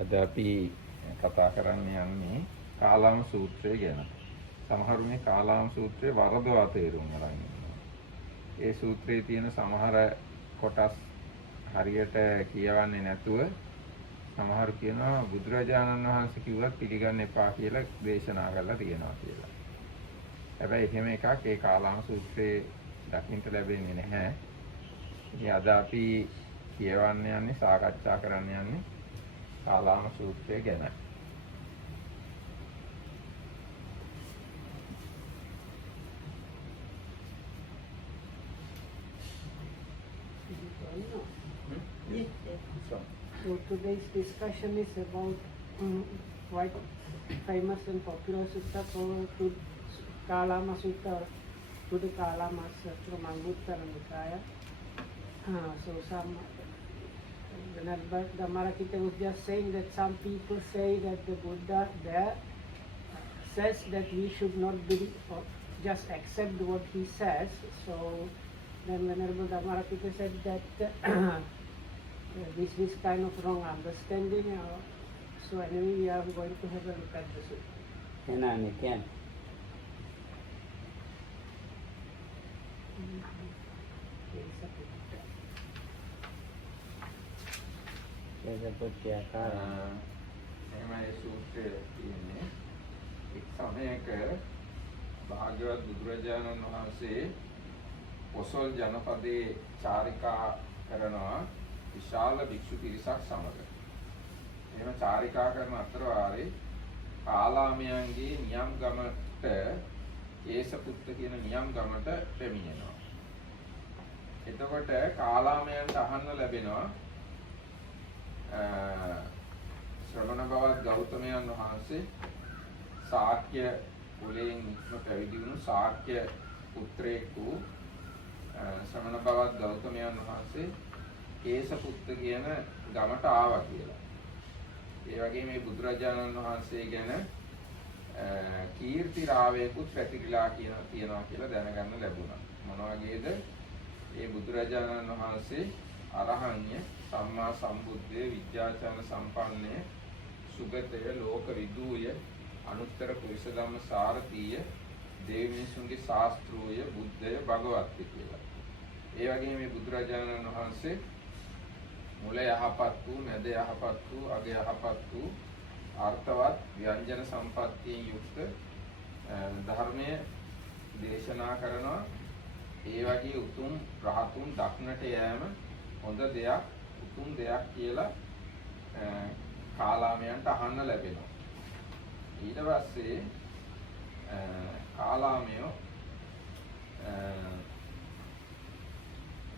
අද අපි කතා කරන්න යන්නේ කාලාම සූත්‍රය ගැන. සමහරු මේ කාලාම සූත්‍රය වරදවා තේරුම් ගන්න ඉන්නවා. ඒ සූත්‍රයේ තියෙන සමහර කොටස් හරියට කියවන්නේ නැතුව සමහරු කියනවා බුදුරජාණන් වහන්සේ කිව්වත් පිළිගන්න එපා කියලා දේශනා කරලා තියෙනවා කියලා. හැබැයි එහෙම එකක් ඒ කාලාම සූත්‍රයේ දකින්න ලැබෙන්නේ නැහැ. ඉතින් අද අපි කියවන්න යන්නේ සාකච්ඡා කරන්න යන්නේ කාලාම සූත්‍රය ගැන. So today's discussion is about quite famous and popular sutta called Kalama Sutta, to the Kalama Sutra Anguttara Nikaya. So some Dhammarakita was just saying that some people say that the Buddha there says that we should not believe or just accept what he says. So then Venerable Dhammarakita said that this is kind of wrong understanding. So anyway, we are going to have a look at the sutta. එහෙමයි සූත්‍රයේ තියෙන්නේ. එක් සමයක භාග්‍යවත් බුදුරජාණන් වහන්සේ පොසොල් ජනපදයේ චාරිකා කරනවා විශාල භික්ෂු පිරිසක් සමග. එහෙම චාරිකා කරන අතර වාරේ කාලාමයන්ගේ නියම් ගමට කේසපුත්ත කියන නියම් ගමට පැමිණෙනවා. එතකොට කාලාමයන්ට අහන්න ලැබෙනවා ශ්‍රමණ බවත් ගෞතමයන් වහන්සේ ශාක්‍ය කුලයෙන් පැවිදි වුණු ශාක්‍ය පුත්‍රයෙක් වූ ශ්‍රමණ බවත් ගෞතමයන් වහන්සේ කේසපුත්ත කියන ගමට ආවා කියලා. ඒ වගේම මේ බුදුරජාණන් වහන්සේ ගැන කීර්ති රාවයකුත් පැතිරිලා කියනවා කියලා දැනගන්න ලැබුණා. මොන වගේද? ඒ බුදුරජාණන් වහන්සේ අරහණ්‍ය සම්මා සම්බුද්ධය විද්‍යාචාර සම්පන්නය සුගතය ලෝක විදූය අනුත්තර පුරිස ධම්ම සාරථීය දේව මිනිසුන්ගේ ශාස්ත්‍රෝය බුද්ධය භගවත්ති කියලා. ඒ වගේම මේ බුදුරජාණන් වහන්සේ මුල යහපත් වූ මැද යහපත් වූ අග යහපත් වූ අර්ථවත් ව්‍යංජන සම්පත්තියෙන් යුක්ත ධර්මයේ දේශනා කරනවා. ඒ වගේ උතුම් රහතුන් දක්නට යෑම හොඳ දෙයක් උතුම් දෙයක් කියලා කාලාමයන්ට අහන්න ලැබෙනවා. ඊට පස්සේ කාලාමය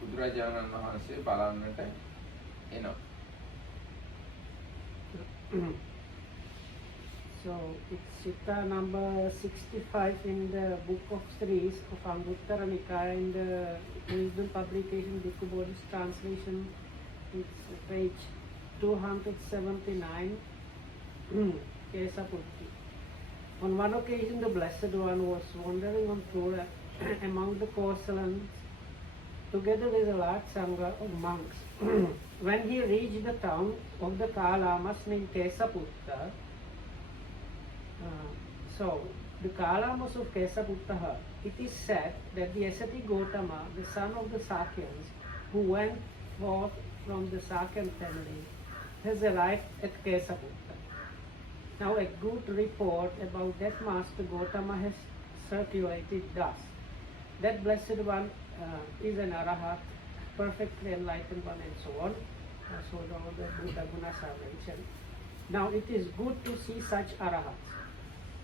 බුදුරජාණන් වහන්සේ බලන්නට එනවා. So it's sutta number 65 in the book of Threes of Anguttara Nikaya in the Wisdom publication, Bhikkhu Bodhi's translation. It's page 279, Kesaputti. On one occasion, the Blessed One was wandering on tour among the Kosalans together with a large sangha of monks. When he reached the town of the Kalamas named Kesaputta, so the Kalamas of Kesaputta, it is said that the ascetic Gotama, the son of the Sakyans, who went forth from the Sakyan family, has arrived at Kesaputta. Now a good report about that master Gotama has circulated thus. That blessed one is an arahat, perfectly enlightened one, and so on. So all the Buddha gunas are mentioned. Now it is good to see such arahats.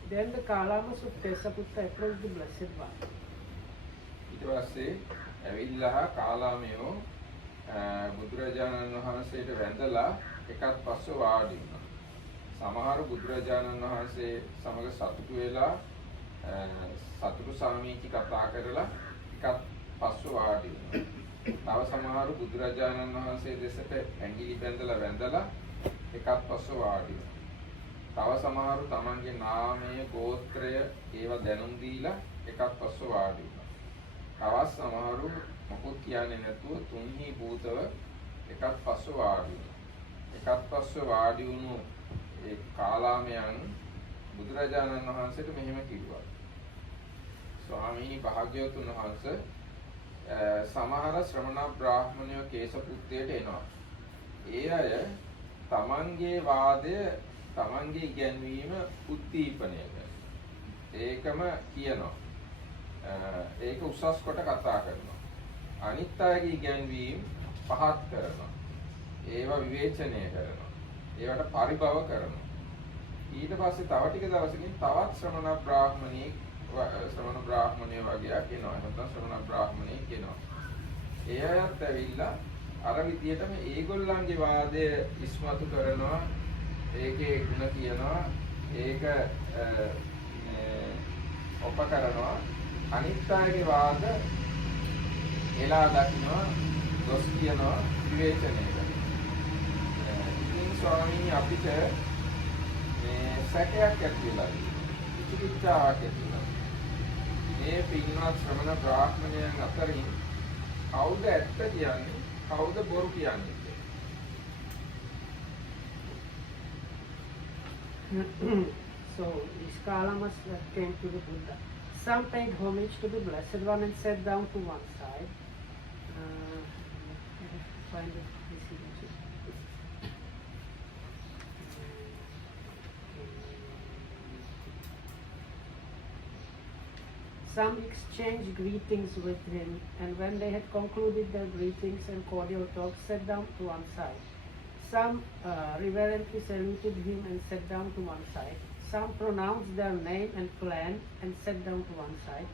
Then the Kalamas of Kesaputta approached the blessed one. ඊට පස්සේ ඇවිල්ලා කාලාමයෝ බුදුරජාණන් වහන්සේට වැඳලා එකත් පස්ව වාඩි වුණා. සමහර බුදුරජාණන් වහන්සේ සමග සතුටු වෙලා සතුටු සාමීචි කතා කරලා එකත් පස්ව වාඩි වුණා. තව සමහර බුදුරජාණන් වහන්සේ දෙසට ඇඟිලි බැඳලා වැඳලා එකත් පස්ව වාඩි වුණා. තව සමහරු තමන්ගේ නාමය ගෝත්‍රය ඒවා දැනුම් දීලා එකත් පස්ව වාඩි වුණා. තවත් සමහරු මොකුත් කියන්නේ නැතුව තුන්හි භූතව එකත් පස්ව වාඩි වුණා. එකත් පස්ව වාඩි වුණු ඒ කාලාමයන් බුදුරජාණන් වහන්සේට මෙහෙම කිව්වා. ස්වාමීනි භාග්‍යවතුන් වහන්සේ සමහර ශ්‍රමණ බ්‍රාහ්මණයෝ කේසපුත්තේට එනවා. ඒ අය තමන්ගේ වාදය තමන්ගේ ඉගැන්වීම උද්දීපනය කරනවා. ඒකම කියනවා. ඒක උසස් කොට කතා කරනවා. අනිත් අයගේ ඉගැන්වීම් පහත් කරනවා. ඒවා විවේචනය කරනවා. ඒවට පරිභව කරනවා. ඊට පස්සේ තව ටික දවසකින් තවත් ශ්‍රමණ බ්‍රාහ්මණය වගේක් එනවා. නැත්නම් ශ්‍රමණ බ්‍රාහ්මණයෙක් එනවා. ඒ අයත් ඇවිල්ලා අර විදියටම ඒගොල්ලන්ගේ වාදය ඉස්මතු කරනවා. ඒකේ ಗುಣ කියනවා. ඒක ඔප කරනවා. අනිත් අයගේ වාද එලා දකින්නවා. දොස් කියනවා. විවේචනය කරනවා. ඉතින් ස්වාමීනි අපිට සැකයක් ඇති වෙලා විචිකිච්ඡාවක් ඇති වෙනවා. මේ පින්වත් ශ්‍රමණ බ්‍රාහ්මණයන් අතරින් කවුද ඇත්ත කියන්නේ කවුද බොරු කියන්නේ? So these Kalamas came to the Buddha. Some paid homage to the Blessed One and sat down to one side. Find it. Some exchanged greetings with him, and when they had concluded their greetings and cordial talk, sat down to one side. Some reverently saluted him and sat down to one side. Some pronounced their name and clan and sat down to one side.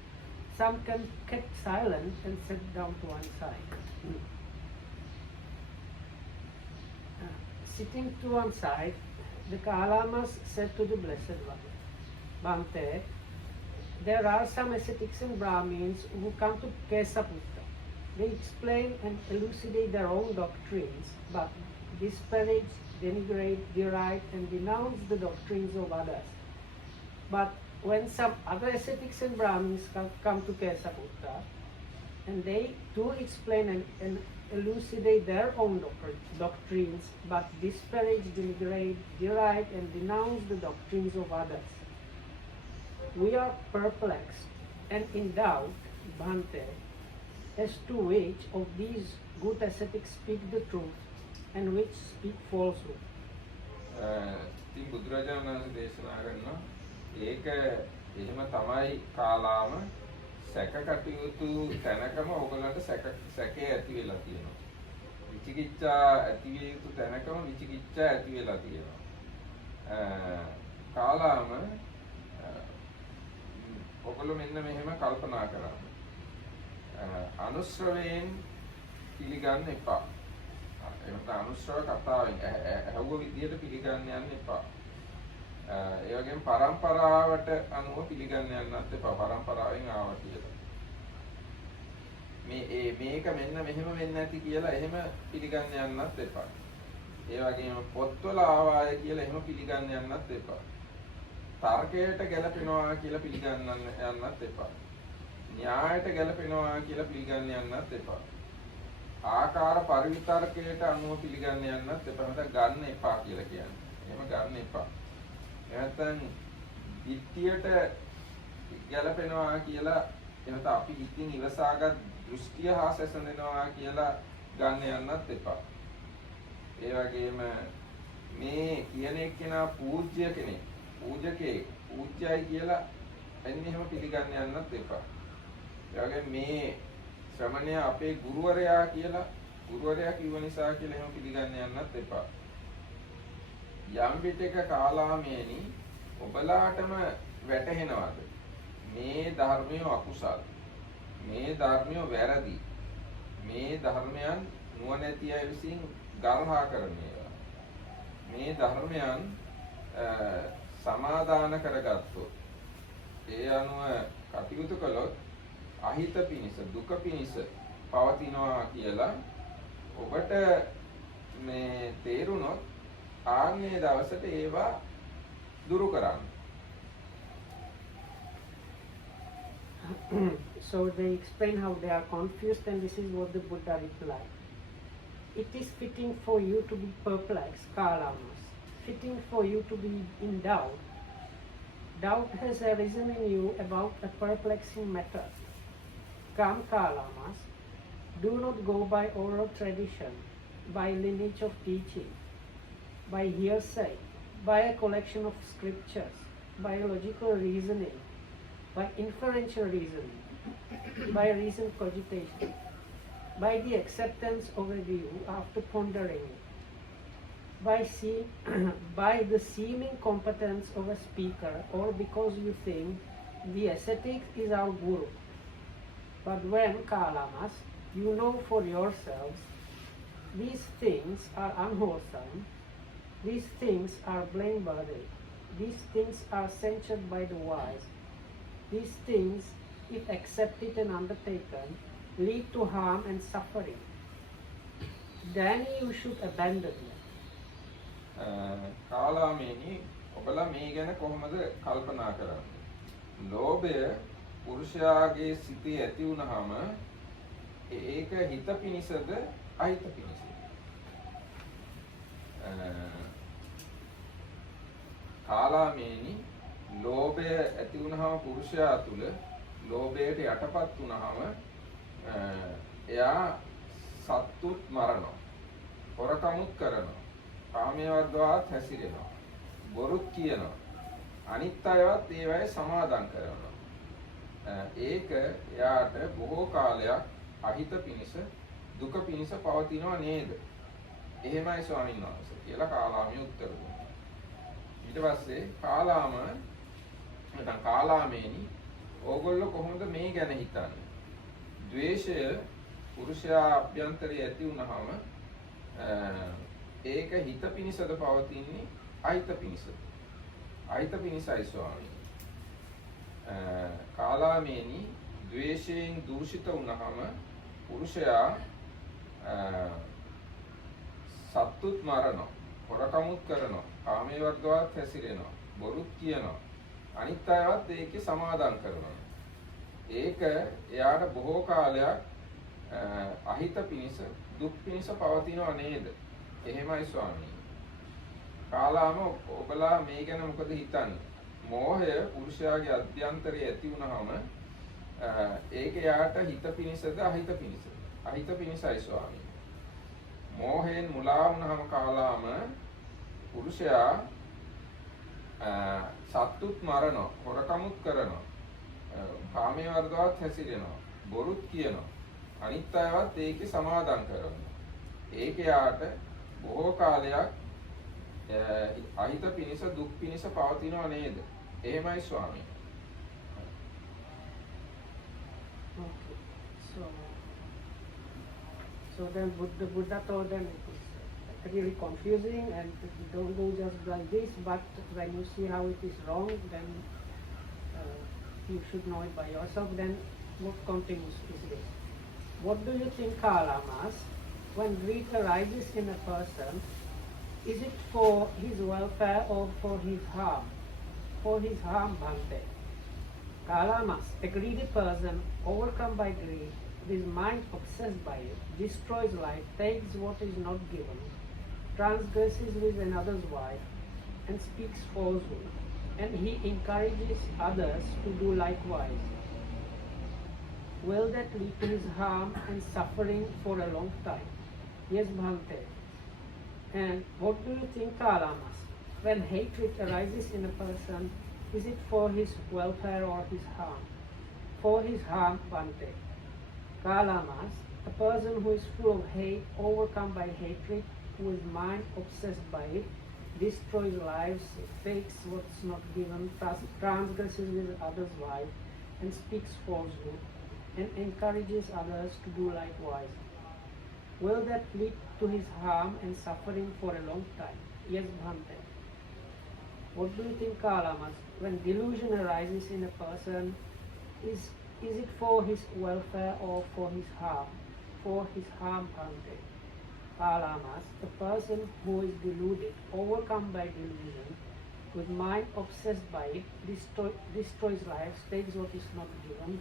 Some kept silent and sat down to one side. Sitting to one side, the Kalamas said to the Blessed One, Bhante, there are some ascetics and Brahmins who come to Kesaputta. They explain and elucidate their own doctrines, but disparage, denigrate, deride, and denounce the doctrines of others. But when some other ascetics and Brahmins come to Kesaputta, and they too explain and elucidate their own doctrines, but disparage, denigrate, deride, and denounce the doctrines of others. We are perplexed and in doubt, Bhante, as to which of these good ascetics speak the truth and which speak falsehood. ඉතින් බුදුරජාණන් වහන්සේ දේශනා කරනවා ඒක එහෙම තමයි කාලාම සැක කටයුතු තැනකම ඔයගලන්ට සැකේ ඇති වෙලා තියෙනවා. විචිකිච්ඡා ඇති විය යුතු තැනකම විචිකිච්ඡා ඇති වෙලා තියෙනවා. කාලාම ඔයගොල්ලෝ මෙන්න මෙහෙම කල්පනා කරන්න. අනුශ්‍රවයෙන් පිළිගන්න එපා. එහෙනම් අනුශ්‍රව කතාවෙන් ඇහුව විදියට පිළිගන්න යන්න එපා. ඒ වගේම පරම්පරාවට අනුව පිළිගන්න යන්නත් එපා. පරම්පරාවෙන් ආවා කියලා. මේක මෙන්න මෙහෙම වෙන්නේ නැති කියලා එහෙම පිළිගන්න යන්නත් එපා. ඒ වගේම පොත්වල ආවාය කියලා එහෙම පිළිගන්න යන්නත් එපා. තර්කයට ගැලපෙනවා කියලා පිළිගන්න යන්නත් එපා. න්‍යායට ගැලපෙනවා කියලා පිළිගන්න යන්නත් එපා. ආකාර පරිවිතර්කයට අනුව පිළිගන්න යන්නත් එපා. නැත්නම් ගන්න එපා කියලා කියන්නේ. එහෙම ගන්න එපා. නැත්නම් දිට්ඨියට ගැලපෙනවා කියලා එහෙනම් අපි හිතින් ඉවසාගත් දෘෂ්ටිය හා සැසඳෙනවා කියලා ගන්න යන්නත් එපා. ඒ වගේම මේ කියන එක්කෙනා පූජ්‍ය කෙනෙක් පූජ්‍යයි කියලා එන්නේ එහෙම පිළිගන්න යන්නත් එපා. ඒ වගේ මේ ශ්‍රමණය අපේ ගුරුවරයා කියලා ගුරුවරයා කිව්ව නිසා කියලා එහෙම පිළිගන්න යන්නත් එපා. යම් පිටක කාලාමේනි ඔබලාටම වැටහෙනවද මේ ධර්මය අකුසල් මේ ධර්මය වැරදි මේ ධර්මයන් නුවණැති අය විසින් ගල්හා කරන ඒවා මේ ධර්මයන් සමාදාන කරගත්තොත් ඒ අනුව කටයුතු කළොත් අහිත පිනිස දුක පිනිස පවතිනවා කියලා ඔබට මේ තේරුණොත් ආන්නේ දවසට ඒවා දුරු කරන්න. So they explain how they are confused, and this is what the Buddha replied. it is fitting for you to be perplexed, Kalamas, fitting for you to be in doubt. Doubt has arisen in you about a perplexing matter. Come, Kalamas, do not go by oral tradition, by lineage of teaching, by hearsay, by a collection of scriptures, by logical reasoning, by inferential reasoning, by reasoned cogitation, by the acceptance of a view after pondering it, by the seeming competence of a speaker, or because you think the ascetic is our guru. But when, Kalamas, you know for yourselves, these things are unwholesome, these things are blameworthy, these things are censured by the wise, these things, if accepted and undertaken, lead to harm and suffering, then you should abandon them. කාලාමේනි ඔබලා මේ ගැන කොහොමද කල්පනා කරන්නේ? ලෝභය පුරුෂයාගේ සිතේ ඇති වුනහම ඒක හිත පිනිසද අහිත පිනිසද? කාලාමේනි ලෝභය ඇති වුනහම පුරුෂයා තුල ලෝභයට යටපත් වුනහම එයා සත්තුත් මරනවා, හොරකමුත් කරනවා, කාමයේවත් හැසිරෙනවා, බොරුත් කියනවා, අනිත් අයවත් ඒවයි සමාදම් කරනවා. ඒක එයාට බොහෝ කාලයක් අහිත පිනිස දුක පිනිස පවතිනවා නේද? එහෙමයි ස්වාමීන් වහන්සේ කියලා කාලාමී උත්තර දුන්නා. ඊට පස්සේ කාලාම නැත්නම් කාලාමේනි ඕගොල්ලෝ කොහොමද මේ ගැන හිතන්නේ? ද්වේෂය පුරුෂයා අභ්‍යන්තරයේ ඇති වුනහම ඒක හිත පිනිසද පවතින්නේ අහිත පිනිසද? අහිත පිනිසයි ස්වාමී. කාලාමේනි ද්වේෂයෙන් දූෂිත වුනහම පුරුෂයා සත්තුත් මරනවා, හොරකමුත් කරනවා, කාමයේ වර්ගවත් හැසිරෙනවා, බොරුත් කියනවා, අනිත් අයවත් ඒකේ සමාදම් කරනවා. ඒක එයාට බොහෝ කාලයක් අහිත පිනිස දුක් පිනිස පවතිනවා නේද? එහෙමයි ස්වාමී. කාලාම ඔබලා මේ ගැන මොකද හිතන්නේ? මෝහය පුරුෂයාගේ අභ්‍යන්තරයේ ඇති වුනහම ඒක යාට හිත පිනිසද අහිත පිනිසද? අහිත පිනිසයි ස්වාමී. මෝහයෙන් මුලා වුනහම කාලාම පුරුෂයා සත්තුත් මරනවා, හොරකමුත් කරනවා, කාමයේ වර්ගවත් හැසිරෙනවා, බොරුත් කියනවා, අනිත් අයවත් ඒකේ සමාදම් කරනවා. ඒක යාට බොහෝ කාලයක් අහිත පිනිස දුක් පිනිස පවතිනවා නේද? එහෙමයි ස්වාමී. Okay. So then Buddha told them it is really confusing and don't go just like this, but when you see how it is wrong, then you should know it by yourself. Then what continues is this. What do you think, Kalamas, when greed arises in a person, is it for his welfare or for his harm? For his harm, Bhante. Kalamas, a greedy person overcome by greed, his mind obsessed by it, destroys life, takes what is not given, transgresses with another's wife, and speaks falsehood, and he encourages others to do likewise. Will that lead to his harm and suffering for a long time? Yes, Bhante. And what do you think, Kalamas? When hatred arises in a person, is it for his welfare or his harm? For his harm, Bhante. Kalamas, a person who is full of hate, overcome by hatred, whose mind obsessed by it, destroys lives, takes what's not given, transgresses with others' wife, and speaks falsehood, and encourages others to do likewise. Will that lead to his harm and suffering for a long time? Yes, Bhante. What do you think, Kalamas? When delusion arises in a person, is it for his welfare or for his harm? For his harm, Bhante. Kalamas, the person who is deluded, overcome by delusion, with mind obsessed by it, destroys lives, takes what is not given,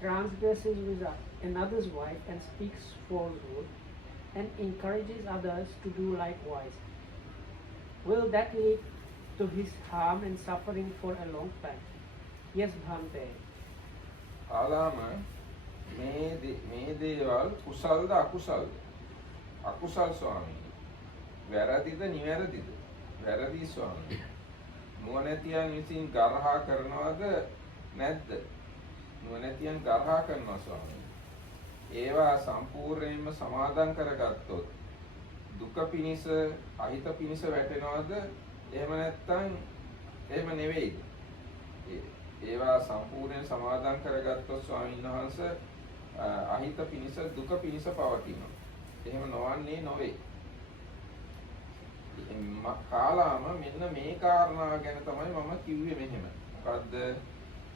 transgresses with another's wife, and speaks falsehood, and encourages others to do likewise, will that lead to his harm and suffering for a long time? Yes, Bhante. ආලාම මේ දේවල් කුසල්ද අකුසල්ද? අකුසල් ස්වාමීනි. වැරදිද නිවැරදිද? වැරදි ස්වාමීනි. නුවණැතියන් විසින් ගර්හා කරනවද නැද්ද? නුවණැතියන් ගර්හා කරනවා ස්වාමීනි. ඒවා සම්පූර්ණයෙන්ම සමාදන් කරගත්තොත් දුක පිනිස අහිත පිනිස වැටෙනවද? එහෙම නැත්නම් එහෙම නෙවෙයිද? ඒවා සම්පූර්ණයෙන් සමාදන් කරගත්තොත් ස්වාමීන් වහන්සේ අහිත පිනිස දුක පිනිස පවතිනවා. එහෙම නොවන්නේ නොවේ. කාලාම මෙන්න මේ කාරණා ගැන තමයි මම කිව්වේ මෙහෙම. මොකද්ද?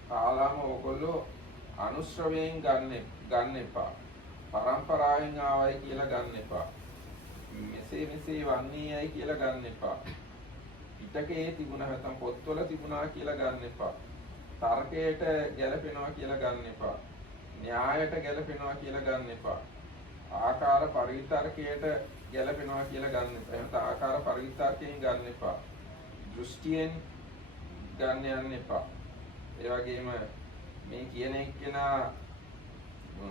කාලාම ඕගොල්ලෝ අනුශ්‍රවයෙන් ගන්න එපා. පරම්පරාවෙන් ආවයි කියලා ගන්න එපා. මෙසේ වන්නේයයි කියලා ගන්න එපා. පිටකේ තිබුණා නැත්නම් පොත්වල තිබුණා කියලා ගන්න එපා. තර්කයට ගැලපෙනවා කියලා ගන්න එපා. න්‍යායට ගැලපෙනවා කියලා ගන්න එපා. ආකාර පරිවිතර්කයට ගැලපෙනවා කියලා ගන්න එපා. එහෙනම් ආකාර පරිවිතර්කයෙන් ගන්න එපා. දෘෂ්ටියෙන් ගන්න යන්න එපා. ඒ වගේම මේ කියන එක්කෙනා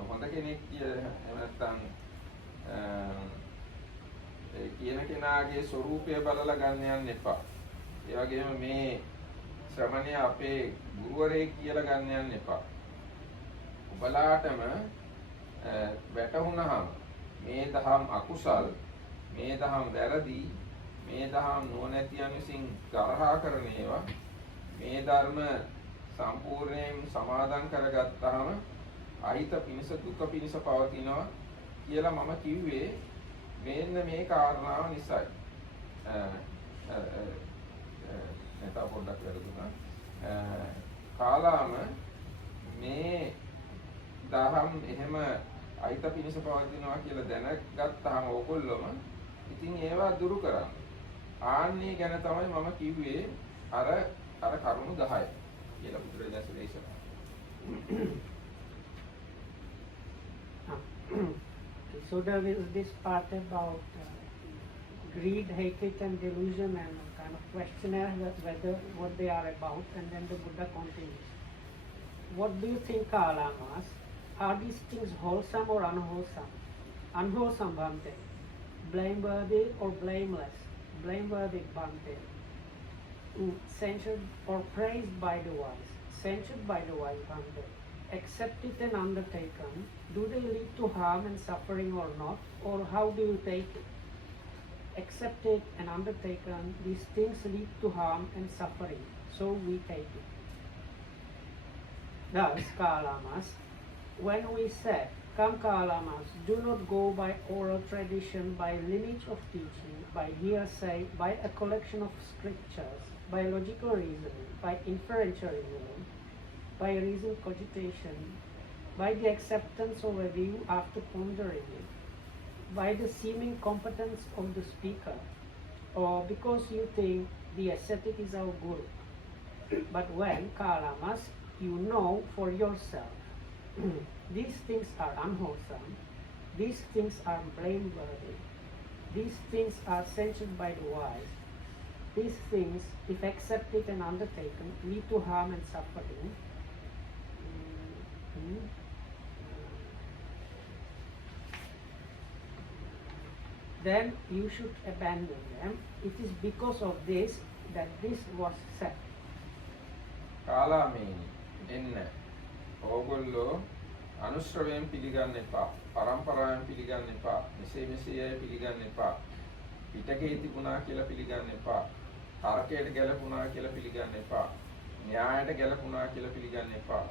හොඳ කෙනෙක් කියලා නැත්නම් ඒ කියන කෙනාගේ ස්වરૂපය බලලා ගන්න යන්න එපා. ඒ වගේම මේ ශ්‍රමණය අපේ ගුරුවරයෙක් කියලා ගන්න යන්න එපා. ඔබලාටම වැටහුණාම මේ දහම් අකුසල්, මේ දහම් වැරදි, මේ දහම් නුවණැතියන් විසින් ගර්හා කරන ඒවා, මේ ධර්ම සම්පූර්ණයෙන් සමාදන් කරගත්තාම අහිත පිණිස දුක පිණිස පවතිනවා කියලා මම කිව්වේ මෙන්න මේ කාරණාව නිසායි. නැතා පොඩ්ඩක් වැරදුනා. කාලාම මේ දහම් එහෙම අහිත පිණිස පවතිනවා කියලා දැනගත්තාම ඕගොල්ලොම ඉතින් ඒවා දුරු කරන්න. ආන්නේ ගැන තමයි මම කිව්වේ අර කරුණු 10 කියලා බුදුරජාණන් දේශනා. So there is this part about greed, hatred and delusion and kind of questionnaire whether what they are about, and then the Buddha continues. What do you think, Kalamas? Are these things wholesome or unwholesome? Unwholesome, Bhante. Blameworthy or blameless? Blameworthy, Bhante. Censured or praised by the wise? Censured by the wise, Bhante. Accepted and undertaken, do they lead to harm and suffering or not? Or how do you take it? Accepted and undertaken, these things lead to harm and suffering, so we take it. Thus, Kalamas, when we said, come Kalamas, do not go by oral tradition, by lineage of teaching, by hearsay, by a collection of scriptures, by logical reasoning, by inferential reasoning, by reason cogitation, by the acceptance of a view after pondering it, by the seeming competence of the speaker, or because you think the ascetic is our guru. But when, Kalamas, you know for yourself, these things are unwholesome, these things are blameworthy, these things are censured by the wise, these things, if accepted and undertaken, lead to harm and suffering, then you should abandon them. It is because of this that this was said. කාලාමේනි එන්න ඕගොල්ලෝ අනුශ්‍රවයෙන් පිළිගන්න එපා. පරම්පරාවෙන් පිළිගන්න එපා. මෙසේ පිළිගන්න එපා. පිටකේ තිබුණා කියලා පිළිගන්න එපා. තර්කයට ගැලපුණා කියලා පිළිගන්න එපා. න්‍යායට ගැලපුණා කියලා පිළිගන්න එපා.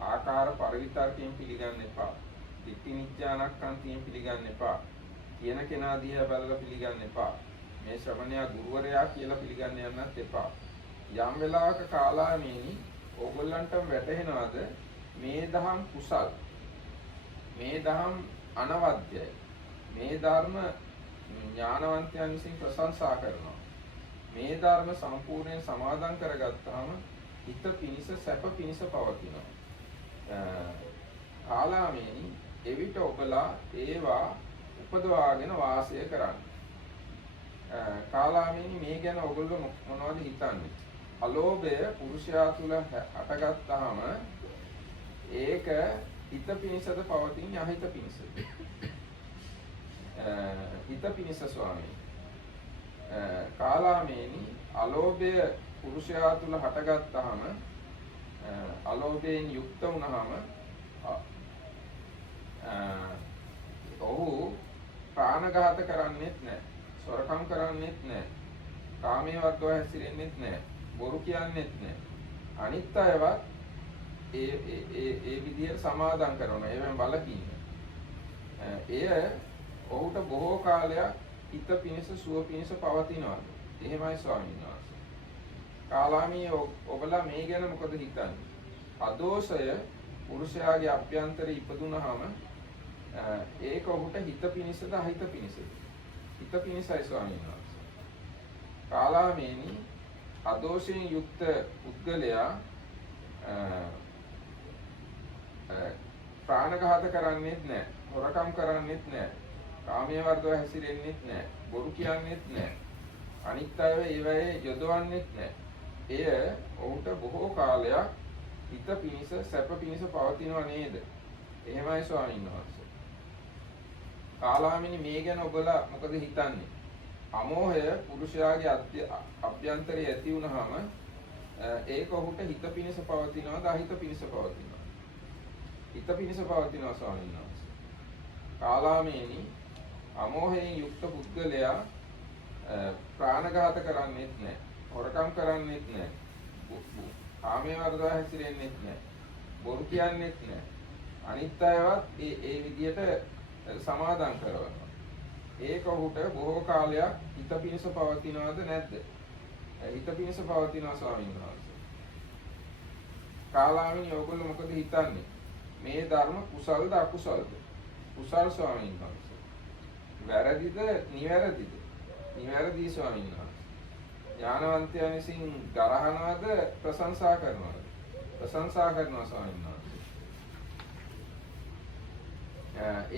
ආකාර පරිවිතර්කයෙන් පිළිගන්න එපා. දිට්ඨි නිච්ඡානක්ඛන්තියෙන් පිළිගන්න එපා. කියන කෙනා දිහා බලලා පිළිගන්න එපා. මේ ශ්‍රමණයා ගුරුවරයා කියලා පිළිගන්න යන්නත් එපා. යම් වෙලාවක කාලාමේනි ඕගොල්ලන්ටම වැටහෙනවද මේ දහම් කුසල්, මේ දහම් අනවද්‍යයි, මේ ධර්ම ඥානවන්තයන් විසින් ප්‍රශංසා කරනවා, මේ ධර්ම සම්පූර්ණයෙන් සමාදන් කරගත්තාම හිත පිනිස සැප පිනිස පවතිනවා. කාලාමේනි එවිට ඔබලා ඒවා උපදවාගෙන වාසය කරන්නේ. කාලාමීනි මේ ගැන ඔයගොල්ලෝ මොනවද හිතන්නේ? අලෝභය පුරුෂයා තුල හටගත්තාම ඒක හිත පිණිසද පවතින අහිත පිණිසද? හිත පිණිස ස්වාමී. කාලාමීනි අලෝභය පුරුෂයා තුල හටගත්තාම අලෝභයෙන් යුක්ත වුණාම ඔහු ප්‍රාණඝාත කරන්නේත් නැහැ. සොරකම් කරන්නේත් නැහැ. කාමයේ වර්ධව හැසිරෙන්නේත් නැහැ. බොරු කියන්නේත් නැහැ. අනිත් අයවත් ඒ විදිහට සමාදම් කරනවා. ඒවෙන් බලකින්න. එය ඔහුට බොහෝ කාලයක් හිත පිණිස සුව පිණිස පවතිනවා. එහෙමයි ස්වාමීන් වහන්සේ. කාලාමී ඔබලා මේ ගැන මොකද හිතන්නේ? අදෝෂය පුරුෂයාගේ අභ්‍යන්තරේ ඉපදුනහම ඒක ඔහුට හිත පිණිසද අහිත පිණිසද? හිත පිණිසයි ස්වාමීන් වහන්සේ. කාලාමේනි අදෝෂයෙන් යුක්ත පුද්ගලයා ප්‍රාණඝාත කරන්නේත් නැහැ, හොරකම් කරන්නේත් නැහැ, කාමයේ වර්ධව හැසිරෙන්නේත් නැහැ, බොරු කියන්නේත් නැහැ, අනිත් අයව ඒවයේ යොදවන්නේත් නැහැ. එය ඔහුට බොහෝ කාලයක් හිත පිණිස සැප පිණිස පවතිනවා නේද? එහෙමයි ස්වාමීන් වහන්සේ. කාලාමිනි මේ ගැන ඔබලා මොකද හිතන්නේ? අමෝහය පුරුෂයාගේ අභ්‍යන්තරයේ ඇති වුනහම ඒක ඔහුට හිත පිණිස පවතිනවද අහිත පිණිස පවතිනවද? හිත පිණිස පවතිනවා ස්වාමීන් වහන්සේ. කාලාමේනි අමෝහයෙන් යුක්ත පුද්ගලයා ප්‍රාණඝාත කරන්නේත් නැහැ, හොරකම් කරන්නේත් නැහැ, කාමයේ වර්ධව හැසිරෙන්නේත් නැහැ, බොරු කියන්නේත් නැහැ, අනිත් අයවත් ඒ විදියට සමාදම් කරනවා. ඒක ඔහුට බොහෝ කාලයක් හිත පිණිස පවතිනවද නැද්ද? හිත පිණිස පවතිනවා ස්වාමීන් වහන්සේ. කාලාමිනි ඔයගොල්ලෝ මොකද හිතන්නේ? මේ ධර්ම කුසල්ද අකුසල්ද? කුසල් ස්වාමීන් වහන්සේ. වැරදිද නිවැරදිද? නිවැරදි ස්වාමීන් වහන්සේ. ඥානවන්තයන් විසින් ගරහනවද ප්‍රශංසා කරනවද? ප්‍රශංසා කරනවා ස්වාමීන් වහන්සේ.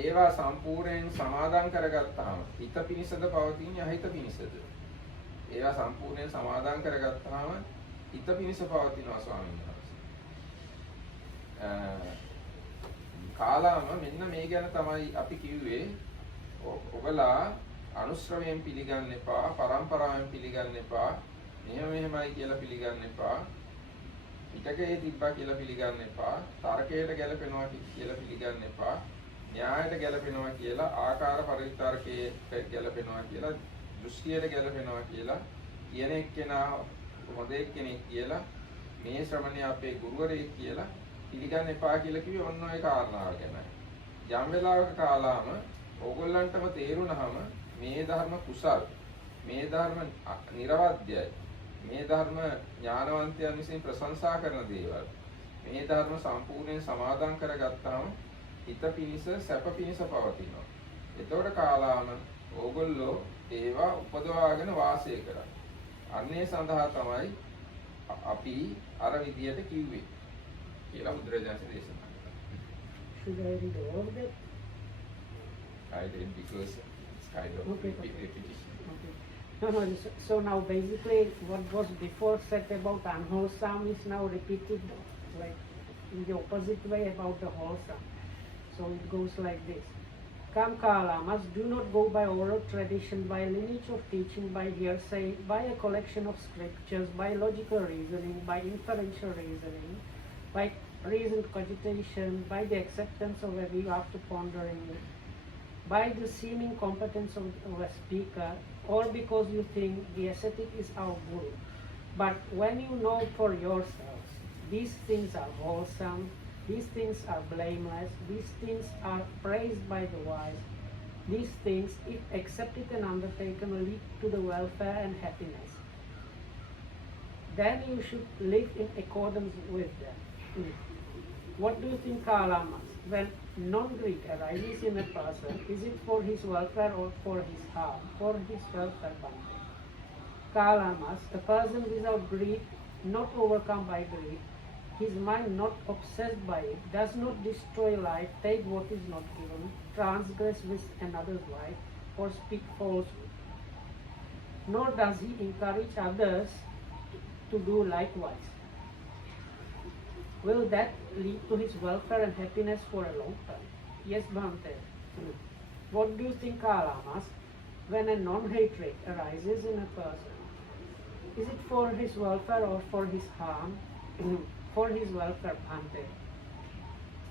ඒවා සම්පූර්ණයෙන් සමාදන් කරගත්තාම හිත පිණිසද පවතින්නේ අහිත පිණිසද? ඒවා සම්පූර්ණයෙන් සමාදන් කරගත්තාම හිත පිණිස පවතිනවා ස්වාමීන් වහන්සේ. කාලාම මෙන්න මේ ගැන තමයි අපි කිව්වේ. ඔබලා අනුශ්‍රවයෙන් පිළිගන්න එපා, පරම්පරාවෙන් පිළිගන්න එපා, මෙහෙමයි කියලා පිළිගන්න එපා, පිටකයේ තිබ්බා කියලා පිළිගන්න එපා, තර්කයට ගැලපෙනවා කියලා පිළිගන්න එපා, න්‍යායට ගැලපෙනවා කියලා, ආකාර පරිවිතර්කයේ ගැලපෙනවා කියලා, දෘෂ්ටියට ගැලපෙනවා කියලා කියන එක්කෙනා හොඳ එක්කෙනෙක් කියලා, මේ ශ්‍රමණේ අපේ ගුරුවරයෙක් කියලා පිළිගන්න එපා කියලා කිව්වේ ඔන්න ඔය කාරණාව ගැනයි. යම් වෙලාවක කාලාම ඕගොල්ලන්ටම තේරුණාම මේ ධර්ම කුසල්, මේ ධර්ම නිර්වද්‍යයි, මේ ධර්ම ඥානවන්තයන් විසින් ප්‍රශංසා කරන දේවල්, මේ ධර්ම සම්පූර්ණයෙන් සමාදන් කරගත්තාම හිත පිණිස සැප පිණිස පවතිනවා. එතකොට කාලාම ඕගොල්ලෝ ඒවා උපදවාගෙන වාසය කරා. අන්නේ සඳහා තමයි අපි අර විදියට කිව්වේ කියලා බුදුරජාණන් දේශනා කළා. Should I read all of that? I did because it's kind of repetition. Okay. No. So now basically what was before said about unwholesome is now repeated like in the opposite way about the wholesome. So it goes like this. Come Kalamas, do not go by oral tradition, by lineage of teaching, by hearsay, by a collection of scriptures, by logical reasoning, by inferential reasoning, by reasoned cogitation, by the acceptance of a view after pondering it, by the seeming competence of a speaker, or because you think the ascetic is our guru. But when you know for yourselves, these things are wholesome, these things are blameless, these things are praised by the wise, these things, if accepted and undertaken, lead to the welfare and happiness, then you should live in accordance with them. What do you think, Kalamas? When non-greed arises in a person, is it for his welfare or for his harm, for his welfare? Kalamas, a person without greed, not overcome by greed, his mind not obsessed by it, does not destroy life, take what is not given, transgress with another's life, or speak falsehood. Nor does he encourage others to do likewise. Will that lead to his welfare and happiness for a long time? Yes, Bhante. What do you think, Kalamas, when a non-hatred arises in a person? Is it for his welfare or for his harm? For his welfare, Bhante.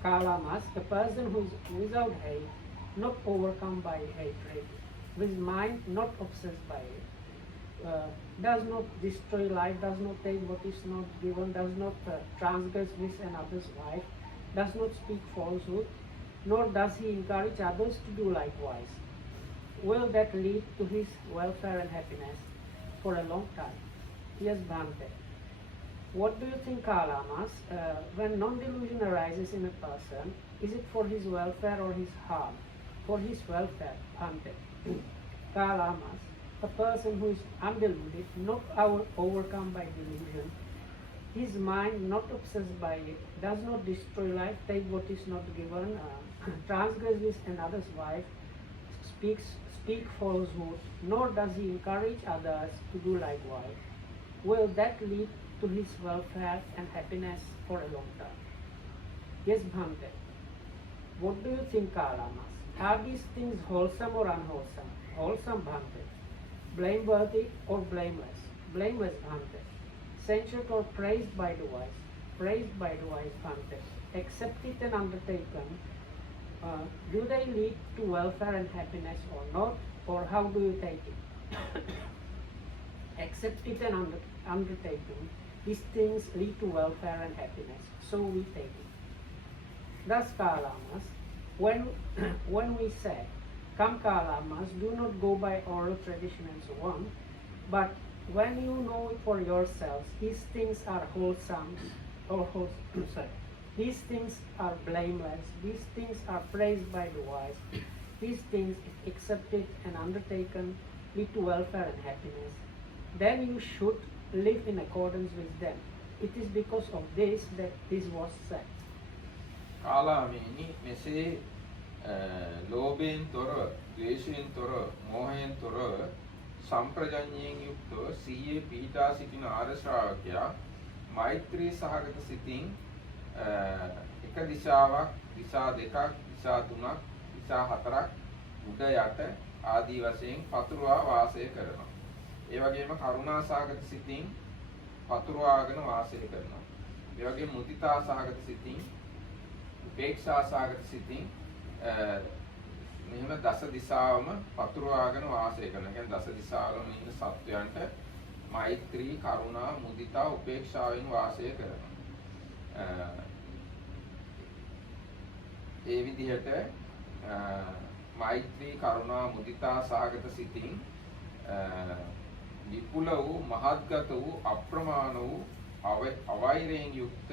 Kalamas, a person who is without hate, not overcome by hatred, with mind not obsessed by it, does not destroy life, does not take what is not given, does not transgress with another's life, does not speak falsehood, nor does he encourage others to do likewise. Will that lead to his welfare and happiness for a long time? Yes, Bhante. What do you think, Kalamas, when non-delusion arises in a person, is it for his welfare or his harm? For his welfare, Bhante. Kalamas, a person who is undeluded, not overcome by delusion, his mind not obsessed by it, does not destroy life, take what is not given, transgress with another's wife, speak falsehood, nor does he encourage others to do likewise. Will that lead to his welfare and happiness for a long time? Yes, Bhante. What do you think, Kalamas? Are these things wholesome or unwholesome? Wholesome, Bhante. Blameworthy or blameless? Blameless, Bhante. Censured or praised by the wise? Praised by the wise, Bhante. Accepted and undertaken, do they lead to welfare and happiness or not? Or how do you take it? Accepted and undertaken, these things lead to welfare and happiness. So we take it. Thus, Kalamas, when we say, come, Kalamas, do not go by oral tradition and so on, but when you know for yourselves, these things are wholesome, these things are blameless, these things are praised by the wise, these things, if accepted and undertaken, lead to welfare and happiness, then you should live in accordance with them. It is because of this that this was said. කාලාමේනි මෙසේ ලෝභයෙන් තොර, ද්වේෂයෙන් තොර, මෝහයෙන් තොර, සම්ප්‍රජඤ්ඤයෙන් යුක්තව සිහියේ පිහිටා සිටින ආර්ය ශ්‍රාවකයා මෛත්‍රී සහගත සිතින් එක දිශාවක්, දිශා දෙකක්, දිශා තුනක්, දිශා හතරක් උඩ යට ආදී වශයෙන් පතුරවා වාසය කරනවා. ඒ වගේම කරුණා සහගත සිතින් පතුරවාගෙන වාසය කරනවා. ඒ වගේම මුදිතා සහගත සිතින්, උපේක්ෂා සහගත සිතින් මෙහෙම දස දිශාවම පතුරවාගෙන වාසය කරනවා. කියන්නේ දස දිශාවලම ඉන්න සත්වයන්ට මෛත්‍රී, කරුණා, මුදිතා, උපේක්ෂාවෙන් වාසය කරනවා. ඒ විදිහට මෛත්‍රී, කරුණා, මුදිතා සහගත සිතින් විපුල වූ, මහත්ගත වූ, අප්‍රමාණ වූ, අවෛරයෙන් යුක්ත,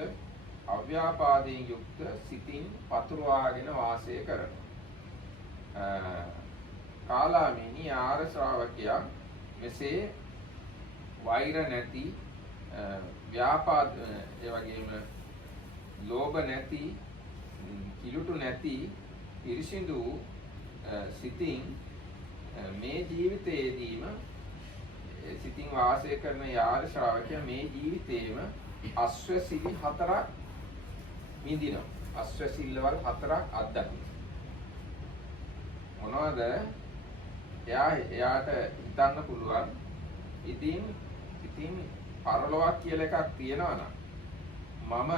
අව්‍යාපාදයෙන් යුක්ත සිතින් පතුරවාගෙන වාසය කරනවා. කාලාමේනි ආර්ය ශ්‍රාවකයා මෙසේ වෛර නැති, ව්‍යාපාද ඒ වගේම ලෝභ නැති, කිලුටු නැති, පිරිසිදු සිතින් මේ ජීවිතයේදීම සිතින් වාසය කරන ආර්ය ශ්‍රාවකයා මේ ජීවිතේම අශ්වසිලි හතරක් විඳිනවා. අශ්වසිල්ලවල් හතරක් අත්දකිනවා. මොනවද? එයාට හිතන්න පුළුවන් ඉතින් පරලොවක් කියලා එකක් තියෙනවා නම් මම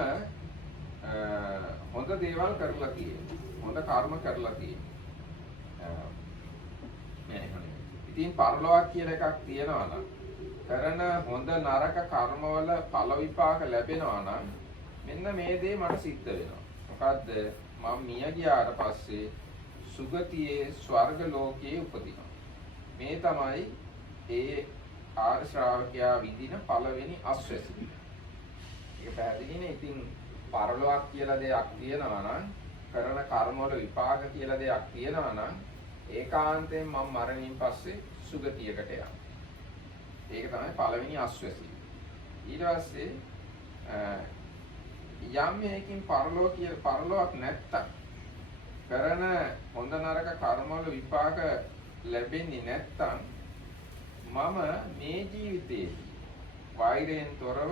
හොඳ දේවල් කරලා තියෙනවා. හොඳ කර්ම කරලා තියෙනවා. ඉතින් පරලොවක් කියලා එකක් තියෙනවා නම් කරන හොඳ නරක කර්මවල ඵල විපාක ලැබෙනවා නම් මෙන්න මේ දේ මට සිද්ධ වෙනවා. මොකද්ද? මම මිය ගියාට පස්සේ සුගතියේ ස්වර්ග ලෝකයේ උපදිනවා. මේ තමයි ඒ ආර්ය ශ්‍රාවකයා විඳින පළවෙනි අස්වැසිලි. ඒක පැහැදිලිනේ. ඉතින් පරලොවක් කියලා දෙයක් තියෙනවා නම්, කරන කර්ම වල විපාක කියලා දෙයක් තියෙනවා නම් ඒකාන්තයෙන් මම මරණින් පස්සේ සුගතියකට යනවා. ඒක තමයි පළවෙනි අස්වැසිලි. ඊට පස්සේ යම් හේකින් පරලෝක නැත්තම් කරන හොඳ නරක කර්මවල විපාක ලැබෙන්නේ නැත්තම් මම මේ ජීවිතයේදී වෛරයෙන් තොරව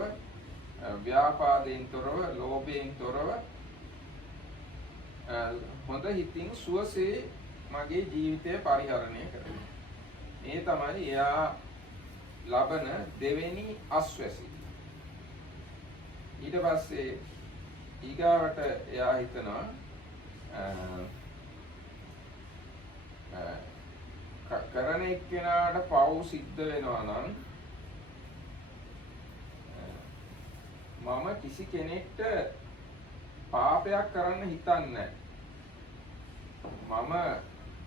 ව්‍යාපාදයෙන් තොරව ලෝභයෙන් තොරව හොඳ හිතින් සුවසේ මගේ ජීවිතය පරිහරණය කරනවා. මේ තමයි එයා ලබන දෙවෙනි අස්වැසිල්ල. ඊට පස්සේ ඊගාවට එයා හිතනවා කරන එක්කෙනාට පව් සිද්ධ වෙනවා නම් මම කිසි කෙනෙක්ට පාපයක් කරන්න හිතන්නේ මම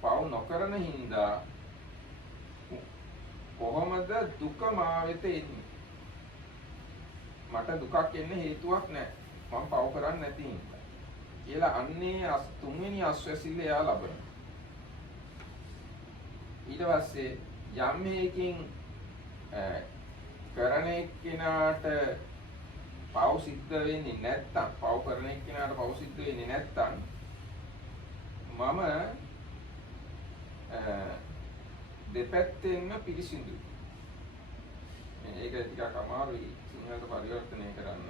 පව් නොකරන හින්දා කොහොමද දුක මා වෙත එන්නේ? මට දුකක් එන්න හේතුවක් නැහැ. මම පව් කරන්නේ නැති හින්දා. කියලා අන්නේ තුන්වෙනි අස්වැසිල්ල එයා ලබනවා. ඊට පස්සේ යම් හේකින් කරන එක්කිනාට පව් සිද්ධ වෙන්නේ නැත්තම් පව් කරන එක්කිනාට පව් සිද්ධ වෙන්නේ නැත්තම් මම දෙපැත්තෙන්ම පිළිසිඳුයි. මේක ටිකක් අමාරුයි සිංහලට පරිවර්තනය කරන්න.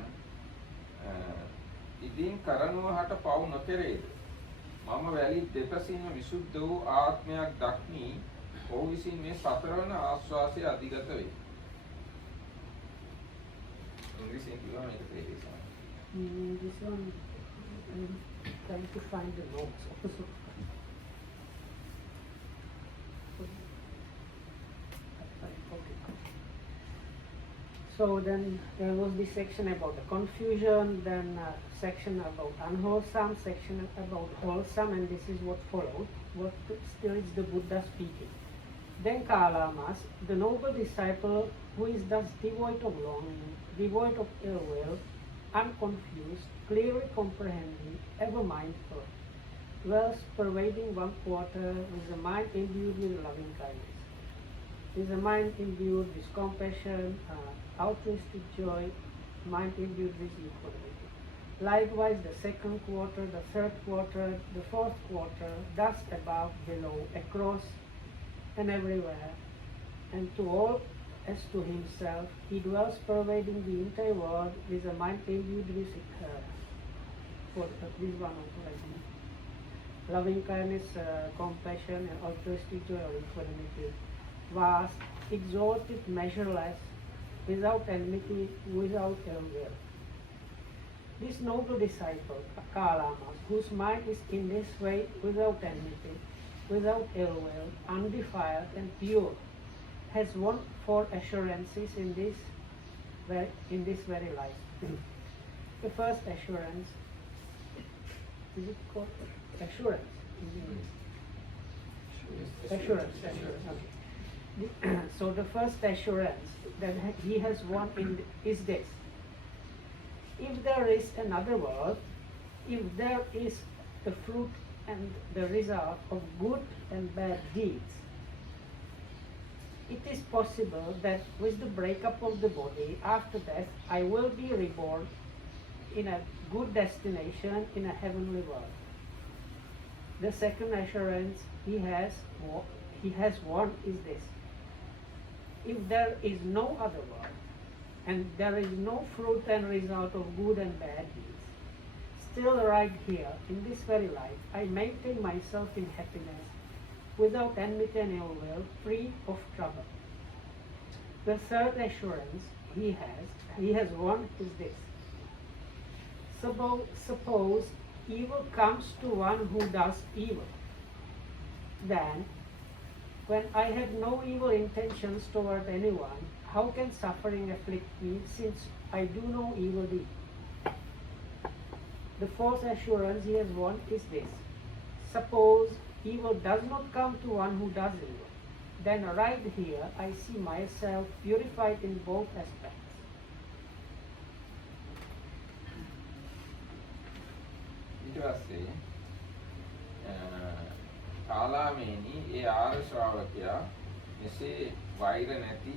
ඉදින් කරනුවහට පව් නොකරේද මම වැලි දෙපසින්ම විසුද්ධ වූ ආත්මයක් දක්මි. ඔහු විසින් මේ සතරවන ආස්වාසය අධිගත වේ. ඉංග්‍රීසියෙන් කියනවා මේක තේරෙන්නේ. This one, I'm trying to find the notes. Okay. So then there was this section about the confusion, then section about unwholesome, section about wholesome, and this is what followed. What still is the Buddha speaking. Then Kalamas, the noble disciple who is thus devoid of longing, devoid of ill will, unconfused, clearly comprehending, ever mindful, dwells pervading one quarter with a mind imbued with loving kindness, with a mind imbued with compassion, altruistic joy, mind imbued with equanimity. Likewise, the second quarter, the third quarter, the fourth quarter, thus above, below, across, and everywhere, and to all as to himself, he dwells pervading the entire world with a mind imbued with this one also, I think. Loving kindness, compassion, and altruistic joy or equanimity. Vast, exalted, measureless, without enmity, without ill will. This noble disciple, Kalamas, whose mind is in this way without enmity, without ill will, undefiled and pure, has won 4 assurances in this very life. The first assurance, is it called assurance? Assurance. Okay. So the first assurance that he has won is this: if there is another world, if there is the fruit and the result of good and bad deeds, it is possible that with the breakup of the body after death, I will be reborn in a good destination in a heavenly world. The second assurance he has won is this: if there is no other world and there is no fruit and result of good and bad deeds, still right here in this very life, I maintain myself in happiness, without enmity and ill will, free of trouble. The third assurance he has won is this: suppose evil comes to one who does evil, then when I have no evil intentions toward anyone, how can suffering afflict me, since I do no evil deed? The fourth assurance he has won is this: suppose evil does not come to one who does evil, then right here I see myself purified in both aspects. ඊට පස්සේ කාලාමේනි ඒ ආර්ය ශ්‍රාවකයා මෙසේ වෛර නැති,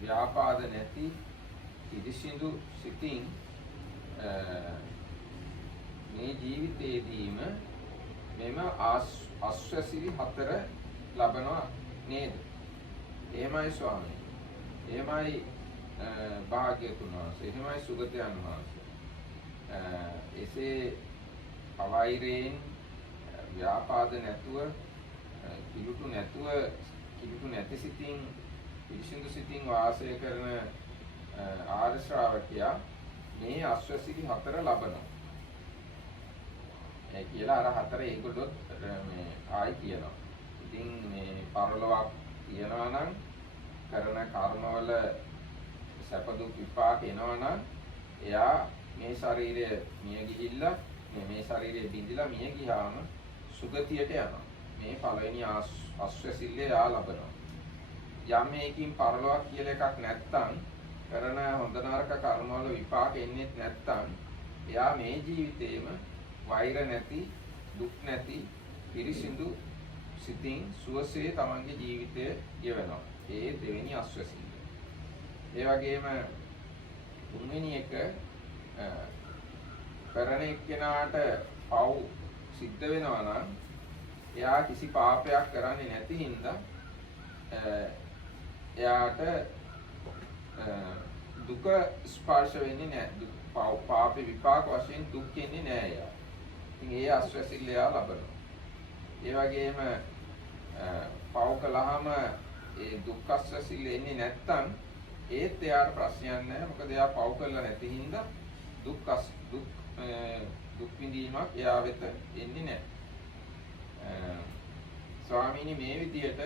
ව්‍යාපාද නැති, ඉදිසිඳු සිතින් මේ ජීවිතයේදීම මෙම අස්වැසිලි 4 ලබනවා නේද? එහෙමයි ස්වාමී. එහෙමයි භාග්‍යතුන් වහන්සේ. එහෙමයි සුගතයන් වහන්සේ. එසේ අවෛරයෙන් ව්‍යාපාද නැතුව කිලුටු නැති සිතින් පිරිසිදු සිතින් වාසය කරන ආර්ය ශ්‍රාවකයා මේ අස්වැසිලි 4 ලබනවා. ඒ කියලා අර 4 ඒගොල්ලොත් මේ ආයි කියනවා. ඉතින් මේ පරලොවක් තියනවා නම් කරන කර්මවල සැප දුක් විපාක එනවා නම් එයා මේ ශරීරය මිය ගිහිල්ලා මේ ශරීරය බිඳිලා මිය ගියාම සුගතියට යනවා. මේ පළවෙනි අස්වැසිල්ලේ යා ලබනවා. යම් මේකින් පරලොවක් කියලා එකක් නැත්තම් කරන හොඳ නරක කර්මවල විපාක එන්නේ නැත්තම් එයා මේ ජීවිතේම වෛර නැති දුක් නැති පිරිසිදු සිතින් සුවසේ තමන්ගේ ජීවිතය ගෙවනවා. ඒ දෙවෙනි අස්වැසිල්ල. ඒ වගේම තුන්වෙනි එක කරන එක්කෙනාට පව් සිද්ධ වෙනවා නම් එයා කිසි පාපයක් කරන්නේ නැති හින්දා එයාට දුක ස්පර්ශ වෙන්නේ නැහැ. පාපේ විපාක වශයෙන් දුක් එන්නේ නැහැ එයා. ඉතින් ඒ අස්වැසිල්ල එයා ලබනවා. ඒ වගේම පව් කළාම ඒ දුක් අස්වැසිල්ල එන්නේ නැත්තම් ඒත් එයාට ප්‍රශ්නයක් නැහැ. මොකද එයා පව් කළා නැති හින්දා දුක් විඳීමක් එයා වෙත එන්නේ නැහැ. ස්වාමීනි මේ විදියට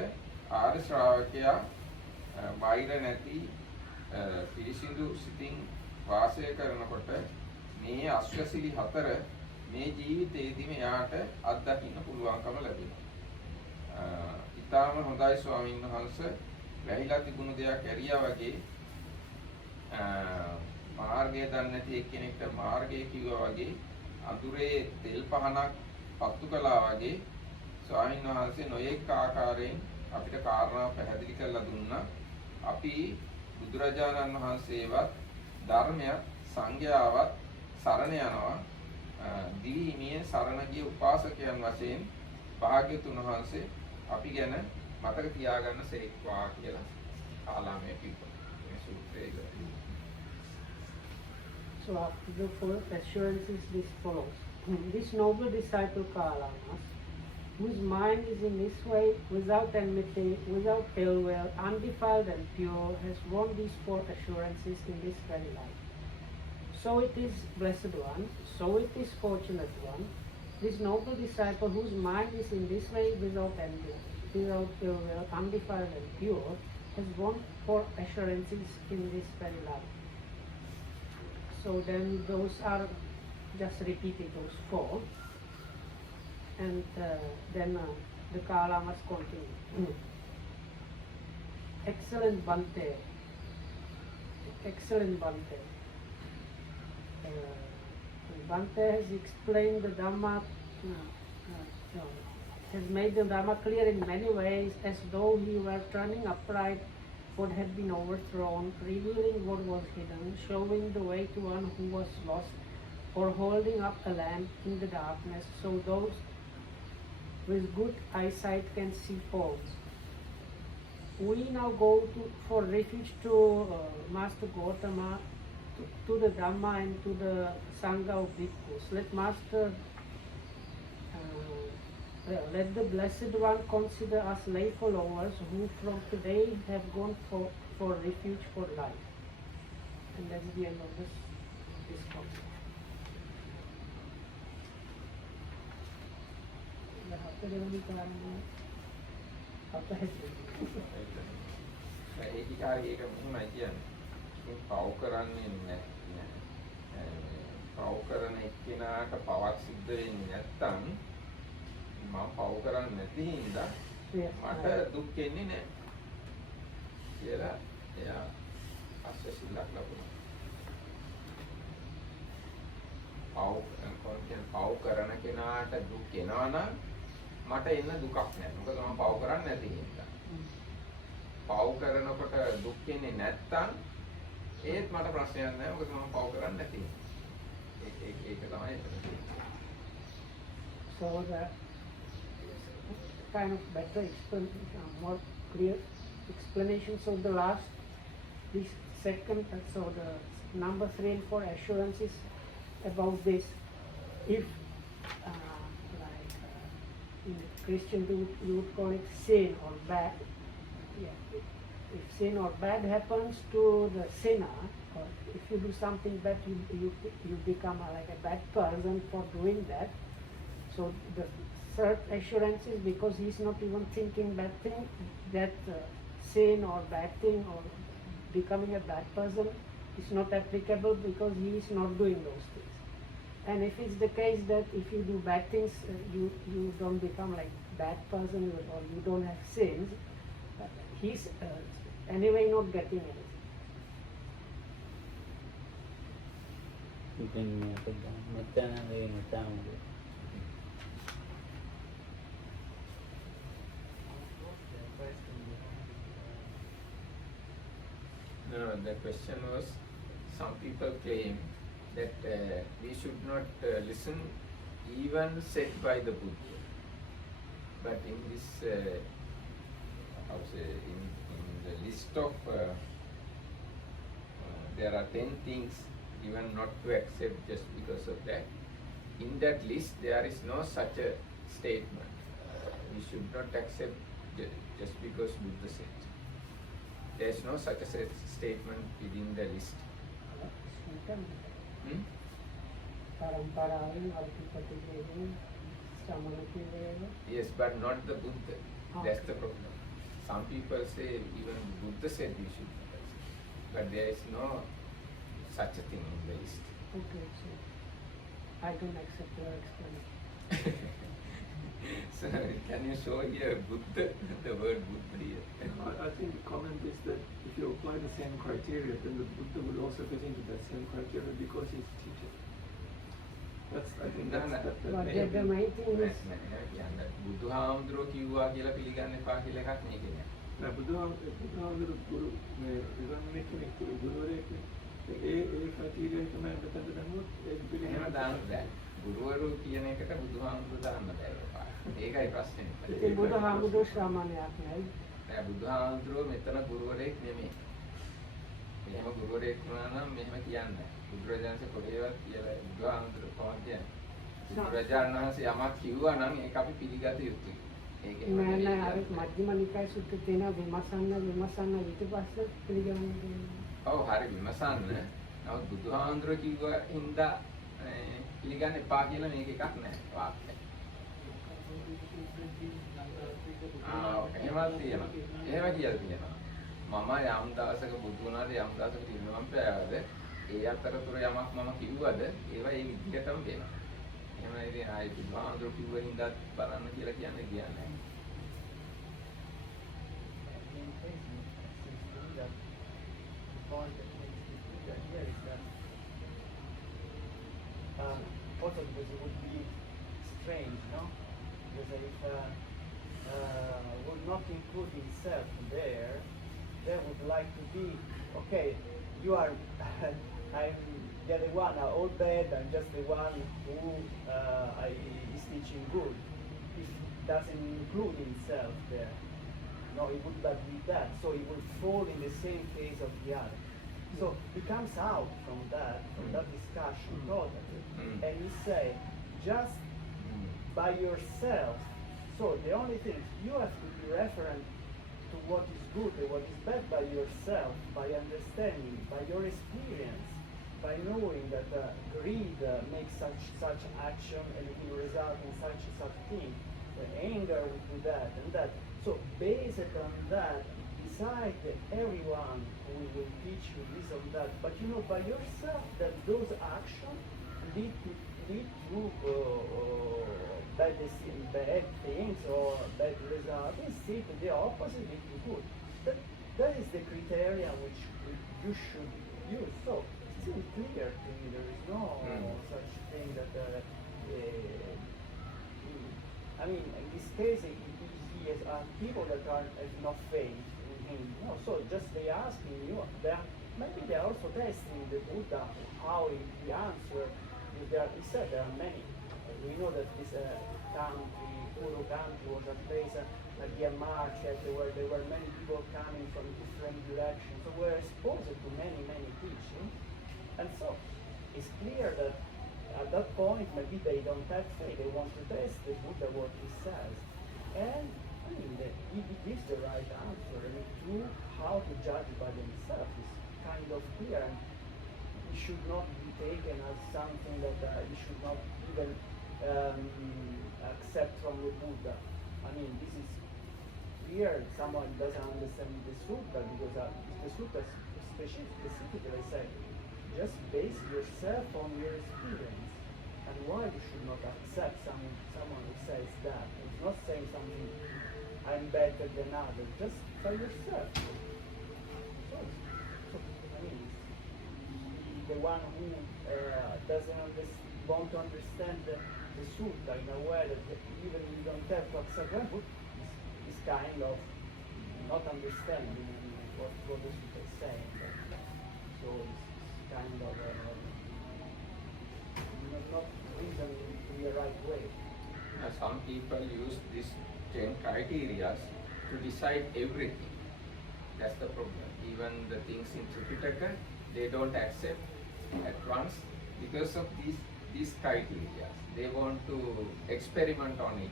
ආර්ය ශ්‍රාවකයා වෛර නැති පිරිසිදු සිතින් වාසය කරනකොට මේ අස්වැසිලි 4 මේ ජීවිතයේදීම එයාට අත්දකින්න පුළුවන්කම ලැබෙනවා. ඊටාම හොඳයි ස්වාමීන් වහන්සේ. වැහිලා තිබුණු දෙයක් ඇරියා වගේ මාර්ගය දන්නේ නැති එක්කෙනෙක්ට මාර්ගය කිව්වා වගේ අඳුරේ තෙල් පහනක් පත්තු කළා වගේ ස්වාමීන් වහන්සේ නොයෙක් ආකාරයෙන් අපිට කාරණා පැහැදිලි කරලා දුන්නා. අපි බුදුරජාණන් වහන්සේවත් ධර්මයක් සංඝයාවත් සරණ යනවා. දිවිහිමියේ සරණ ගිය උපාසකයන් වශයෙන් භාග්‍යතුන් වහන්සේ අපි ගැන මතක තියාගන්න සේක්වා කියලා ආලාමය කිව්වා. මේ සූත්‍රයේ. So after the fourth assurance is this follows. This noble disciple Kalamas, whose mind is in this way without enmity, without ill will, undefiled and pure, has won these 4 assurances in this very life. So it is, blessed one, so it is, fortunate one, this noble disciple whose mind is in this way without envy, without ill will, undefiled and pure, has won 4 assurances in this very life. So then those are just repeating those 4. And then the Kalamas continue. Excellent Bante. Excellent Bante. Bante has explained the Dhamma, has made the Dhamma clear in many ways, as though he were turning upright what had been overthrown, revealing what was hidden, showing the way to one who was lost, or holding up a lamp in the darkness, so those with good eyesight can see faults. We now go for refuge to Master Gautama, to the Dhamma and to the Sangha of Bhikkhus. Let the Blessed One consider us lay followers who from today have gone for refuge for life. And that's the end of this discourse. ඒකිකාරී එක මෙහෙමයි කියන්නේ. මේ පව් කරන්නේ නැහැ. පව් කරන එක්කෙනාට පවක් සිද්ධ වෙන්නේ නැත්තම් මම පව් කරන්නේ නැති හින්දා මට දුක් එන්නේ නැහැ කියලා එයා අස්වැසිල්ලක් ලබනවා. පව් කරන කෙනාට දුක් එනවා නම් මට එන්න දුකක් නැහැ. මොකද මම පව් කරන්නේ නැති හින්දා. පව් කරනකොට දුක් එන්නේ නැත්තම් ඒත් මට ප්‍රශ්නයක් නැහැ. මොකද මම පව් කරන්නේ නැති හින්දා. ඒක තමයි. So the kind of better more clear explanations of the last, this second, so the number 3 and 4 assurances about this. If in Christian you would call it sin or bad. Yeah. If sin or bad happens to the sinner, or if you do something bad, you become like a bad person for doing that. So the third assurance is because he's not even thinking bad thing, that sin or bad thing or becoming a bad person is not applicable because he is not doing those things. And if it's the case that if you do bad things, you don't become like bad person or you don't have sins, he's anyway not getting anything. No, the question was, some people claim that we should not listen even said by the Buddha. But in this, how to say, in the list of, there are 10 things even not to accept just because of that. In that list, there is no such a statement. We should not accept just because Buddha said. There is no such a statement within the list. Yes, but not the Buddha. That's the problem. Some people say even Buddha said we should not accept. But there is no such a thing in the list. Okay, so I don't accept your explanation. So can you show here Buddha, the word Buddha here? I think the comment is that if you apply the same criteria, then the Buddha will also fit into that same criteria because he's a teacher. That's, I think that's, But the main thing is, බුදුහාමුදුරුවෝ කිව්වා කියලා පිළිගන්න එපා කියලා එකක් නේ කියන්නේ. බුදුහාමුදුරු ගුරු මේ විරන්නේ කෙනෙක් ගුරුවරයෙක් ඒ criteria තමයි මෙතන දැම්මොත් ඒක එහෙම පිළිගන්න දාන්න බෑ. ගුරුවරු කියන එකට බුදුහාමුදුරුවෝ දාන්න බෑ එපා. ඒකයි ප්‍රශ්නේ. ඉතින් බුදුහාමුදුරුවෝ ශ්‍රාමණයක් නෙයි. නෑ බුදුහාමුදුරුවෝ මෙතන ගුරුවරයෙක් නෙමෙයි. මෙහෙම ගුරුවරයෙක් වුණා නම් මෙහෙම කියන්නේ. බුදුරජාණන්සේ කොහේවත් කියලා බුදුහාමුදුරුවෝ කොහොමද කියන්නේ? බුදුරජාණන් වහන්සේ යමක් කිව්වා නම් ඒක අපි පිළිගත යුතුයි. ඒක නෑ නෑ අර මධ්‍යම නිකාය සූත්‍රයේ තියෙන විමසන්න ඊට පස්සේ පිළිගන්නේ. ඔව් හරි විමසන්න. නමුත් බුදුහාමුදුරුවෝ කිව්වා හින්දා පිළිගන්න එපා කියලා මේක එකක් නෑ වාක්‍යය. එහෙමත් තියෙනවා. එහෙම කියලා තියෙනවා. මම යම් දවසක බුදු වුණාද යම් දවසක පිරිනමම් පෑවද ඒ අතරතුර යමක් මම කිව්වද ඒවා ඒ විදිහටම වෙනවා. එහෙම ඉතින් ආයි බුදුහාමුදුරුවෝ කිව්ව හින්දා බලන්න කියලා කියන්නේ නැහැ. Also because it would be strange, no? Because if would not include himself there, they would like to be, okay, you are, I'm the other one, all bad, I'm just the one who is teaching good. If doesn't include himself there, no, he would not be that, so he would fall in the same case of the other. So he comes out from that discussion totally, and he say, just by yourself. So the only thing, you have to be referent to what is good and what is bad by yourself, by understanding, by your experience, by knowing that greed makes such action and it will result in such thing. The anger will do that and that. So based on that, decide that everyone who will teach you this or that, but you know by yourself that those actions lead to bad things or bad results. Instead, the opposite lead to good. That is the criteria which you should use. So it seems clear to me. There is no such thing that. I mean, in this case, he has people that have no faith in him. No, so just they asking you. Maybe they are also testing the Buddha how he answered. He said there are many We know that this country, Kuru country, was a place at the market where there were many people coming from different directions, so we're exposed to many teachings, and so it's clear that at that point maybe they don't have faith, they want to test the Buddha what he says, and I mean he gives the right answer. I mean, to how to judge by themselves is kind of clear, and it should not be taken as something that you should not even accept from the Buddha. I mean, this is clear. Someone doesn't understand the sutta because the sutta specifically said, just base yourself on your experience, and why you should not accept someone who says that. It's not saying something I'm better than others, just by yourself. So I mean, the one who doesn't want to understand the sutta in a way that even you don't have to accept one book is kind of not understanding what the sutta is saying. So it's kind of not reasoning in the right way. Some people use these 10 criteria to decide everything. That's the problem. Even the things in Tripitaka, they don't accept at once because of these criteria. They want to experiment on it,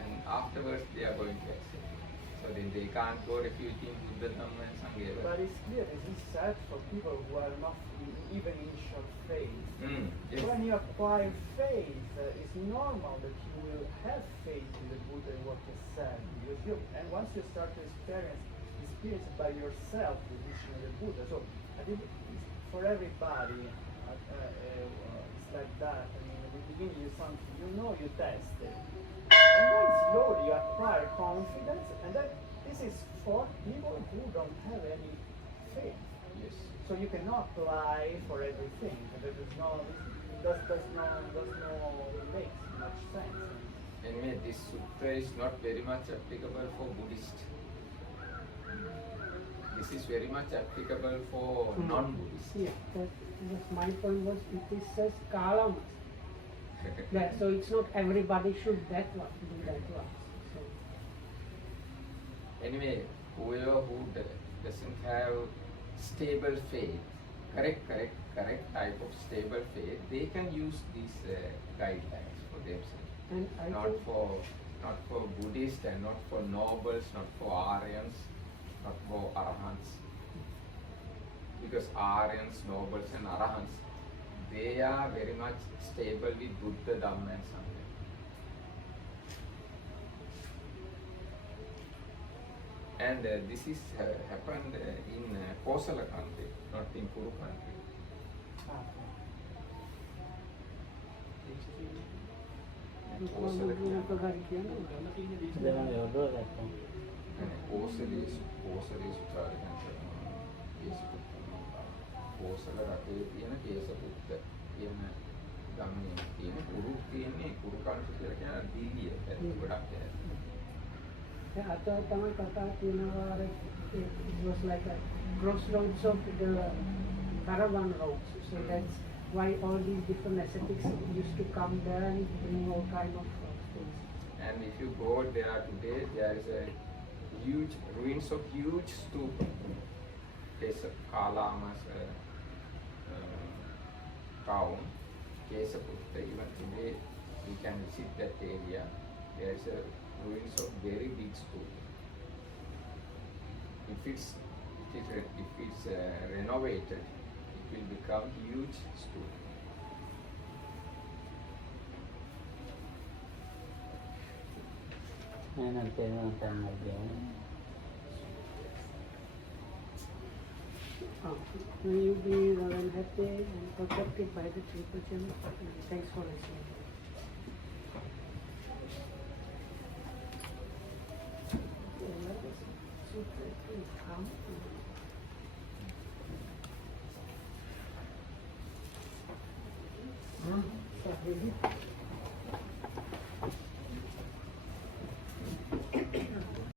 and afterwards they are going to accept it. So then they can't go refuting Buddha, Dhamma and Sangha. But it's clear this is sad for people who are not even initial faith. Yes. When you acquire faith, it's normal that you will have faith in the Buddha and what he said. Because and once you start to experience by yourself the teaching of the Buddha. So I think for everybody, it's like that. I mean, at the beginning you something, you test it. And then slowly you acquire confidence, and then this is for people who don't have any faith. Yes. So you cannot apply for everything. There is no, does no make much sense. Anyway, this sutra is not very much applicable for Buddhists. This is very much applicable for non-Buddhists. Yeah, that was my point. Was it says kalamas. That, so it's not everybody should do that one. So. Anyway, whoever who doesn't have stable faith, correct type of stable faith, they can use these guidelines for themselves. And I Not think for Buddhists and not for nobles, not for Aryans, not for Arahants. Because Aryans, nobles and Arahants, they are very much stable with Buddha, Dhamma and Sangha. And this is happened in Kosala country, not in Kuru country. Kosala Kosala රටේ තියෙන කේසපුත්ත කියන ගමනේ තියෙන කුරු තියෙන්නේ කුරු කන්ට්‍රි කියලා කියන දීලිය ඒක ගොඩක් it was like a crossroads of the caravan roads. So that's why all these different ascetics used to come there and bring all kind of things. And if you go there today, there is a huge ruins of huge stupa. Kalamas town, Kesaputta, even today we can visit that area. There is a ruins of very big stupa. If it's renovated, it will become huge stupa. May you be well and happy and protected by the Triple Gem. Thanks for listening. Sorry.